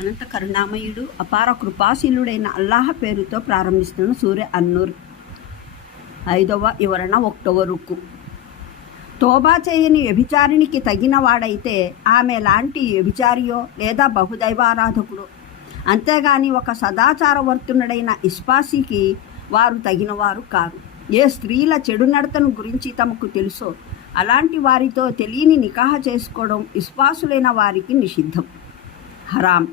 అనంత కరుణామయుడు అపార కృపాశీలుడైన అల్లాహ్ పేరుతో ప్రారంభిస్తున్న సూర్య అన్నూర్ 5వ వివరణ 1వ రుక్కు. తోబా చేయని వ్యభిచారినికి తగిన వాడైతే ఆమె లాంటి వ్యభిచారియో లేదా బహుదైవారాధకుడు, అంతేగాని ఒక సదాచారవర్తునుడైన ఇస్పాసీకి వారు తగినవారు కారు. ఏ స్త్రీల చెడు నడతను గురించి తమకు తెలుసో అలాంటి వారితో తెలియని నికాహ చేసుకోవడం ఇస్పాసులైన వారికి నిషిద్ధం, హరాం.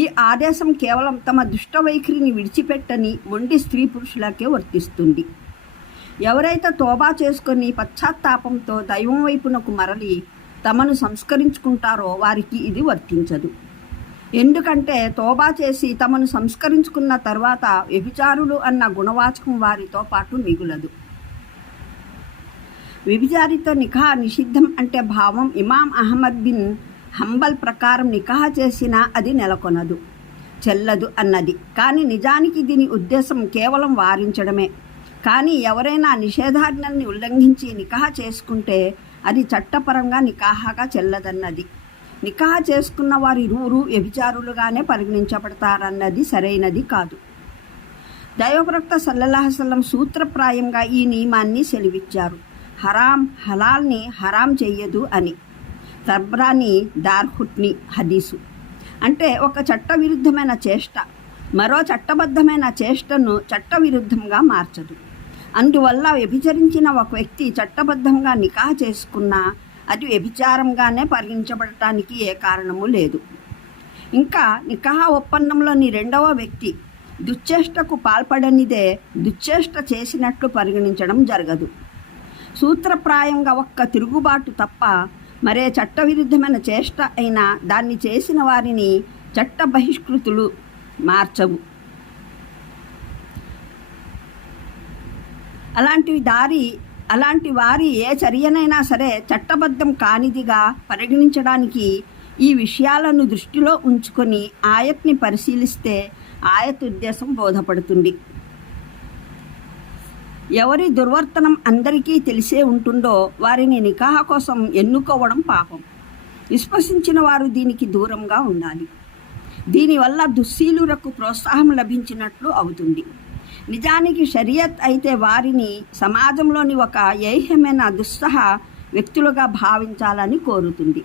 ఈ ఆదేశం కేవలం తమ దుష్ట వైఖరిని విడిచిపెట్టని మొండి స్త్రీ పురుషులకే వర్తిస్తుంది. ఎవరైతే తోబా చేసుకొని పశ్చాత్తాపంతో దైవం వైపునకు మరలి తమను సంస్కరించుకుంటారో వారికి ఇది వర్తించదు. ఎందుకంటే తోబా చేసి తమను సంస్కరించుకున్న తర్వాత వ్యభిచారులు అన్న గుణవాచకం వారితో పాటు మిగులదు. వ్యభిచారితో నికాహ నిషిద్ధం అంటే భావం ఇమాం అహ్మద్ బిన్ హంబల్ ప్రకారం నికాహ చేసినా అది నెలకొనదు, చెల్లదు అన్నది. కానీ నిజానికి దీని ఉద్దేశం కేవలం వారించడమే. కానీ ఎవరైనా నిషేధాజ్ఞల్ని ఉల్లంఘించి నికాహ చేసుకుంటే అది చట్టపరంగా నికాహాగా చెల్లదన్నది. నికాహ చేసుకున్న వారిరువురు వ్యభిచారులుగానే పరిగణించబడతారన్నది సరైనది కాదు. దైవప్రవక్త సల్లల్లాహు అలైహి వసల్లం సూత్రప్రాయంగా ఈ నియమాన్ని సెలవిచ్చారు. హరాం హలాల్ని హరాం చెయ్యదు అని. తర్బ్రాని దార్హుట్ని హదీసు. అంటే ఒక చట్టవిరుద్ధమైన చేష్ట మరో చట్టబద్ధమైన చేష్టను చట్టవిరుద్ధంగా మార్చదు. అందువల్ల వ్యభిచరించిన ఒక వ్యక్తి చట్టబద్ధంగా నికాహ చేసుకున్నా అది వ్యభిచారంగానే పరిగణించబడటానికి ఏ కారణము లేదు. ఇంకా నికాహ ఒప్పందంలోని రెండవ వ్యక్తి దుశ్చేష్టకు పాల్పడనిదే దుశ్చేష్ట చేసినట్లు పరిగణించడం జరగదు. సూత్రప్రాయంగా ఒక్క తిరుగుబాటు తప్ప మరే చట్టవిరుద్ధమైన చేష్ట అయినా దాన్ని చేసిన వారిని చట్ట బహిష్కృతులు మార్చవు. అలాంటి వారి ఏ చర్యనైనా సరే చట్టబద్ధం కానిదిగా పరిగణించడానికి ఈ విషయాలను దృష్టిలో ఉంచుకొని ఆయత్ని పరిశీలిస్తే ఆయత్ ఉద్దేశం బోధపడుతుంది. ఎవరి దుర్వర్తనం అందరికీ తెలిసే ఉంటుందో వారిని నికాహ కోసం ఎన్నుకోవడం పాపం. విశ్వసించిన వారు దీనికి దూరంగా ఉండాలి. దీనివల్ల దుశ్శీలులకు ప్రోత్సాహం లభించినట్లు అవుతుంది. నిజానికి షరియత్ అయితే వారిని సమాజంలోని ఒక ఏహ్యమైన దుస్సహ వ్యక్తులుగా భావించాలని కోరుతుంది.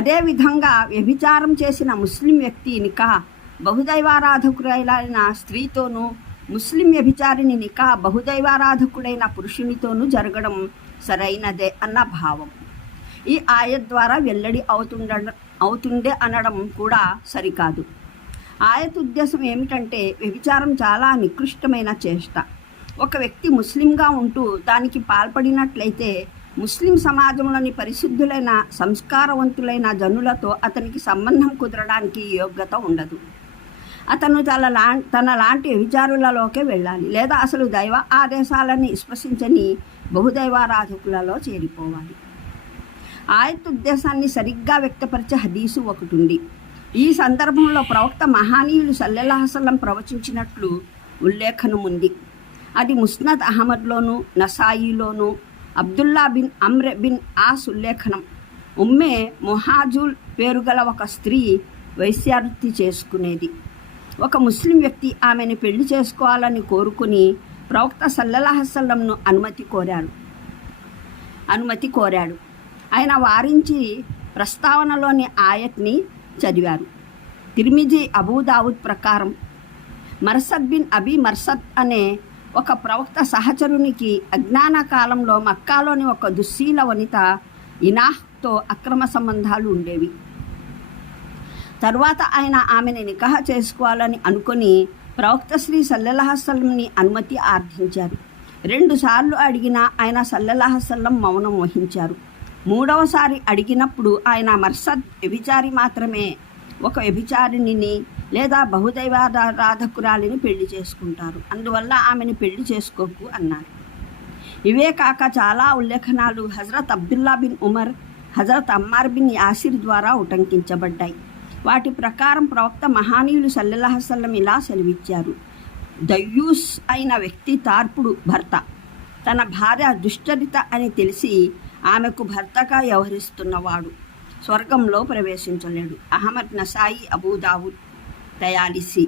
అదేవిధంగా వ్యభిచారం చేసిన ముస్లిం వ్యక్తి నికాహ బహుదైవారాధకుడైన స్త్రీతోనూ, ముస్లిం వ్యభిచారిని నికా బహుదైవారాధకుడైన పురుషునితోనూ జరగడం సరైనదే అన్న భావం ఈ ఆయత్ ద్వారా వెల్లడి అవుతుండే అనడం కూడా సరికాదు. ఆయత్ ఉద్దేశం ఏమిటంటే వ్యభిచారం చాలా నికృష్టమైన చేష్ట. ఒక వ్యక్తి ముస్లింగా ఉంటూ దానికి పాల్పడినట్లయితే ముస్లిం సమాజంలోని పరిశుద్ధులైన సంస్కారవంతులైన జనులతో అతనికి సంబంధం కుదరడానికి యోగ్యత ఉండదు. అతను తన లాంటి వ్యభిచారులలోకే వెళ్ళాలి, లేదా అసలు దైవ ఆదేశాలని విశ్వసించని బహుదైవారాధకులలో చేరిపోవాలి. ఆయత్ ఉద్దేశాన్ని సరిగ్గా వ్యక్తపరిచే హదీసు ఒకటి ఉంది. ఈ సందర్భంలో ప్రవక్త మహానీయులు సల్లల్లాహు అలైహి వసల్లం ప్రవచించినట్లు ఉల్లేఖనం ఉంది. అది ముస్నద్ అహ్మద్లోను, నసాయిలోను అబ్దుల్లా బిన్ అమ్ర్ బిన్ ఆస్ ఉల్లేఖనం. ఉమ్మే మొహాజుల్ పేరుగల ఒక స్త్రీ వైశ్యావృత్తి చేసుకునేది. ఒక ముస్లిం వ్యక్తి ఆమెను పెళ్లి చేసుకోవాలని కోరుకుని ప్రవక్త సల్లల్లాహు అలైహి వసల్లంను అనుమతి కోరాడు. ఆయన వారించి ప్రస్తావనలోని ఆయత్ని చదివారు. తిర్మిజీ, అబూదావుద్ ప్రకారం మర్సద్ బిన్ అబీ మర్సద్ అనే ఒక ప్రవక్త సహచరునికి అజ్ఞాన కాలంలో మక్కాలోని ఒక దుశ్శీల వనిత ఇనాహ్తో అక్రమ సంబంధాలు ఉండేవి. తరువాత ఆయన ఆమెను నికాహ చేసుకోవాలని అనుకొని ప్రవక్త శ్రీ సల్లల్లాహు అలైహి వసల్లంని అనుమతి ఆర్థించారు. 2 సార్లు అడిగినా ఆయన సల్లల్లాహు అలైహి వసల్లం మౌనం వహించారు. 3వసారి అడిగినప్పుడు ఆయన మర్సద్ వ్యభిచారి మాత్రమే, ఒక వ్యభిచారిణిని లేదా బహుదైవారాధకురాలిని పెళ్లి చేసుకుంటారు, అందువల్ల ఆమెను పెళ్లి చేసుకోకు అన్నారు. ఇవే కాక చాలా ఉల్లేఖనాలు Hazrat Abdullah bin Umar, Hazrat Ammar bin Yasir ద్వారా ఉటంకించబడ్డాయి. వాటి ప్రకారం ప్రవక్త మహానీయులు సల్లల్లాహు అలైహి వసల్లం ఇలా సెలవిచ్చారు. దయ్యూస్ అయిన వ్యక్తి తార్పుడు భర్త తన భార్య దుశ్చరిత అని తెలిసి ఆమెకు భర్తగా వ్యవహరిస్తున్నవాడు. స్వర్గంలో ప్రవేశించలేడు. అహ్మద్, నసాయి, అబూదావుద్, తయాలిసి,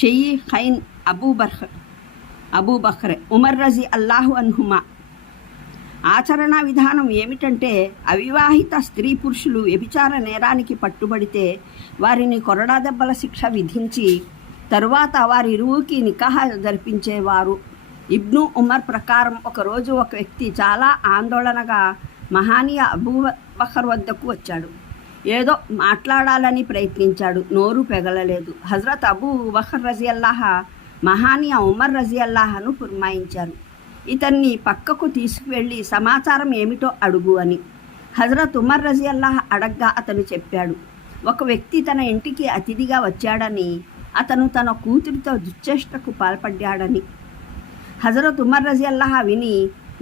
షెయి ఖైన్, అబూబక్ర్, ఉమర్ రజీ అల్లాహు అన్హుమా. ఆచరణ విధానం ఏమిటంటే, అవివాహిత స్త్రీ పురుషులు వ్యభిచార నేరానికి పట్టుబడితే వారిని కొరడా దెబ్బల శిక్ష విధించి తరువాత వారిరువుకి నికాహ జరిపించేవారు. ఇబ్ను ఉమర్ ప్రకారం ఒకరోజు ఒక వ్యక్తి చాలా ఆందోళనగా మహానీయ అబూబకర్ వద్దకు వచ్చాడు. ఏదో మాట్లాడాలని ప్రయత్నించాడు, నోరు పెగలలేదు. హజరత్ అబూబకర్ రజియల్లాహ మహానీయ ఉమర్ రజియల్లాహను పురమాయించారు, ఇతన్ని పక్కకు తీసుకువెళ్ళి సమాచారం ఏమిటో అడుగు అని. హజరత్ ఉమర్ రజియల్లాహ అడగ్గా అతను చెప్పాడు, ఒక వ్యక్తి తన ఇంటికి అతిథిగా వచ్చాడని, అతను తన కూతురితో దుశ్చేష్టకు పాల్పడ్డాడని. హజరత్ ఉమర్ రజియల్లాహ విని,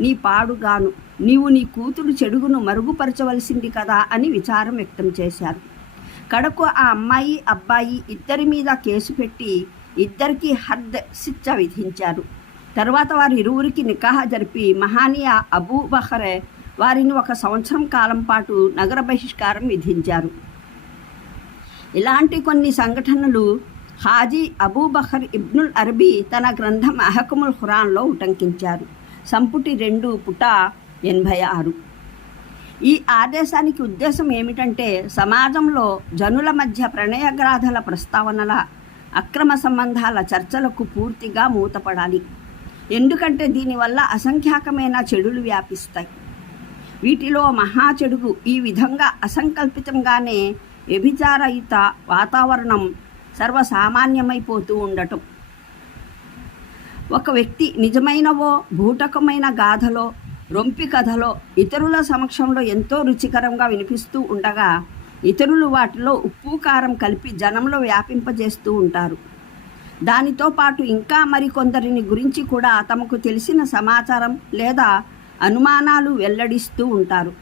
నీ పాడుగాను, నీవు నీ కూతురు చెడుగును మరుగుపరచవలసింది కదా అని విచారం వ్యక్తం చేశారు. కడకు ఆ అమ్మాయి అబ్బాయి ఇద్దరి మీద కేసు పెట్టి ఇద్దరికీ హద్ శిక్ష విధించారు. తర్వాత వారి ఇరువురికి నికాహ జరిపి మహానీయ అబూబకర్ వారిని 1 సంవత్సరం కాలం పాటు నగర బహిష్కారం విధించారు. ఇలాంటి కొన్ని సంఘటనలు హాజీ అబూబకర్ ఇబ్నుల్ అరబీ తన గ్రంథం అహకముల్ ఖురాన్లో ఉటంకించారు. సంపుటి 2 పుట 86. ఈ ఆదేశానికి ఉద్దేశం ఏమిటంటే, సమాజంలో జనుల మధ్య ప్రణయగ్రాధల ప్రస్తావనల, అక్రమ సంబంధాల చర్చలకు పూర్తిగా మూతపడాలి. ఎందుకంటే దీనివల్ల అసంఖ్యాకమైన చెడులు వ్యాపిస్తాయి. వీటిలో మహా చెడుగు ఈ విధంగా అసంకల్పితంగానే వ్యభిచారయుత వాతావరణం సర్వసామాన్యమైపోతూ ఉండటం. ఒక వ్యక్తి నిజమైనవో భూటకమైన గాథలో, రొంపి కథలో ఇతరుల సమక్షంలో ఎంతో రుచికరంగా వినిపిస్తూ ఉండగా ఇతరులు వాటిలో ఉప్పు కారం కలిపి జనంలో వ్యాపింపజేస్తూ ఉంటారు. దానితో పాటు ఇంకా మరికొందరిని గురించి కూడా తమకు తెలిసిన సమాచారం లేదా అనుమానాలు వెల్లడిస్తూ ఉంటారు.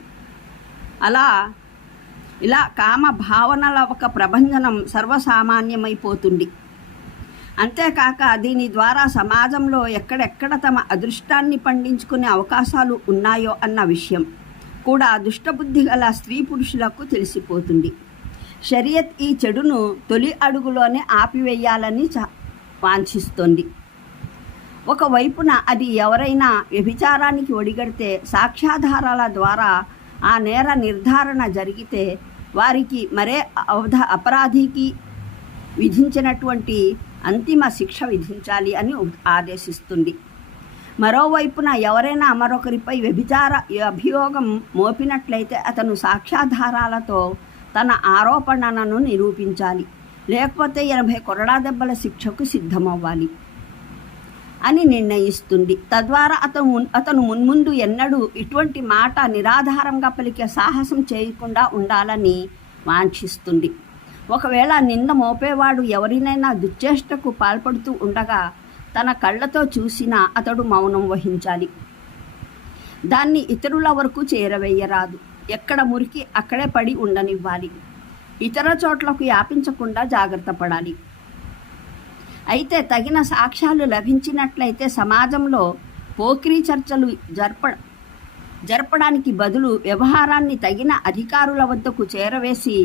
ఇలా కామ భావనల ఒక ప్రభంజనం సర్వసామాన్యమైపోతుంది. అంతేకాక దీని ద్వారా సమాజంలో ఎక్కడెక్కడ తమ అదృష్టాన్ని పండించుకునే అవకాశాలు ఉన్నాయో అన్న విషయం కూడా దుష్టబుద్ధి గల స్త్రీ పురుషులకు తెలిసిపోతుంది. షరియత్ ఈ చెడును తొలి అడుగులోనే ఆపివేయాలని వాంఛిస్తోంది. ఒకవైపున అది ఎవరైనా వ్యభిచారానికి ఒడిగడితే సాక్ష్యాధారాల ద్వారా ఆ నేర నిర్ధారణ జరిగితే వారికి మరే అపరాధికి విధించినటువంటి అంతిమ శిక్ష విధించాలి అని ఆదేశిస్తుంది. మరోవైపున ఎవరైనా మరొకరిపై వ్యభిచార అభియోగం మోపినట్లయితే అతను సాక్ష్యాధారాలతో తన ఆరోపణలను నిరూపించాలి, లేకపోతే 80 కొరడా దెబ్బల శిక్షకు సిద్ధమవ్వాలి అని నిర్ణయిస్తుంది. తద్వారా అతను మున్ముందు ఎన్నడూ ఇటువంటి మాట నిరాధారంగా పలికే సాహసం చేయకుండా ఉండాలని వాంఛిస్తుంది. ఒకవేళ నింద మోపేవాడు ఎవరినైనా దుశ్చేష్టకు పాల్పడుతూ ఉండగా తన కళ్ళతో చూసినా అతడు మౌనం వహించాలి. దాన్ని ఇతరుల వరకు చేరవేయరాదు. ఎక్కడ మురికి అక్కడే పడి ఉండనివ్వాలి. ఇతర చోట్లకు వ్యాపించకుండా జాగ్రత్త పడాలి. అయితే తగిన సాక్ష్యాలు లభించినట్లయితే సమాజంలో పోకిరీ చర్చలు జరపడానికి బదులు వ్యవహారాన్ని తగిన అధికారుల వద్దకు చేరవేసి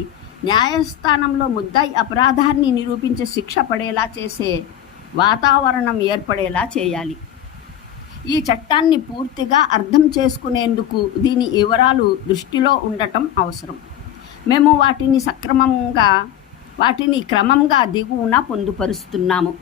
న్యాయస్థానంలో ముద్దాయి అపరాధాన్ని నిరూపించే శిక్ష పడేలా చేసే వాతావరణం ఏర్పడేలా చేయాలి. ఈ చట్టాన్ని పూర్తిగా అర్థం చేసుకునేందుకు దీని వివరాలు దృష్టిలో ఉండటం అవసరం. మేము వాటిని క్రమంగా దిగువన పొందుపరుస్తున్నాము.